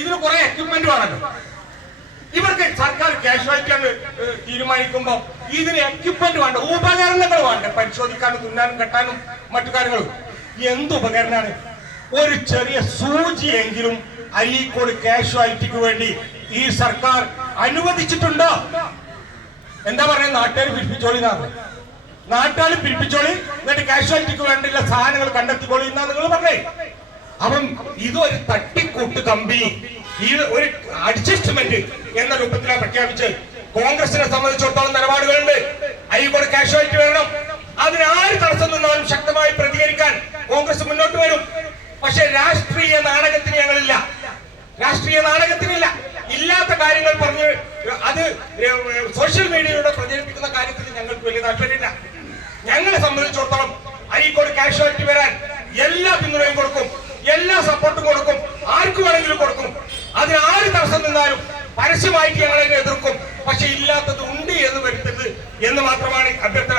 ഇതിന് കുറെ എക്യുപ്മെന്റ് വേണല്ലോ. ഇവർക്ക് സർക്കാർ കാഷ്വാലിറ്റി അങ്ങ് തീരുമാനിക്കുമ്പോൾ തീരുമാനിക്കുമ്പോ ഇതിന് എക്യുപ്മെന്റ് വേണ്ട ഉപകരണങ്ങൾ വേണ്ട. പരിശോധിക്കാനും തുന്നാനും കെട്ടാനും മറ്റു കാര്യങ്ങളും. എന്ത് ഉപകരണമാണ്? ഒരു ചെറിയ സൂചിയെങ്കിലും അരീക്കോട് കാഷ്വാലിറ്റിക്ക് വേണ്ടി ഈ സർക്കാർ അനുവദിച്ചിട്ടുണ്ടോ? എന്താ പറയുക നാട്ടുകാർ പിരിപ്പിച്ചോളി എന്നാണ്. നാട്ടുകാർ പിരിപ്പിച്ചോളി എന്നിട്ട് കാഷ്വാലിറ്റിക്ക് വേണ്ടിയുള്ള സാധനങ്ങൾ കണ്ടെത്തിക്കോളി എന്നാ നിങ്ങൾ പറഞ്ഞേ അപ്പം ഇതൊരു തട്ടിക്കൂട്ട് കമ്പി. ഈ ഒരു അഡ്ജസ്റ്റ്മെന്റ് എന്ന രൂപത്തിലാണ് പ്രഖ്യാപിച്ച് കോൺഗ്രസിനെ സംബന്ധിച്ചിടത്തോളം നിലപാടുകളുണ്ട്. അയ്യക്കോട് കാഷ്വാലിറ്റി വേണം. അതിനാര് തടസ്സം നിന്നാലും ശക്തമായി പ്രതികരിക്കാൻ കോൺഗ്രസ് മുന്നോട്ട് വരും. പക്ഷെ രാഷ്ട്രീയ നാടകത്തിന് ഞങ്ങളില്ല. രാഷ്ട്രീയ നാടകത്തിനില്ല. ഇല്ലാത്ത കാര്യങ്ങൾ പറഞ്ഞ് അത് സോഷ്യൽ മീഡിയയിലൂടെ പ്രചരിപ്പിക്കുന്ന കാര്യത്തിൽ ഞങ്ങൾക്ക് വലിയ താല്പര്യമില്ല. ഞങ്ങളെ സംബന്ധിച്ചിടത്തോളം അരീക്കോട് കാഷ്വാലിറ്റി വരാൻ തടസ്സം നിന്നാലും പരസ്യമായിട്ട് ഞങ്ങളെ എതിർക്കും. പക്ഷെ ഇല്ലാത്തത് ഉണ്ട് എന്ന് വരുത്തരുത് എന്ന് മാത്രമാണ് അഭ്യർത്ഥന.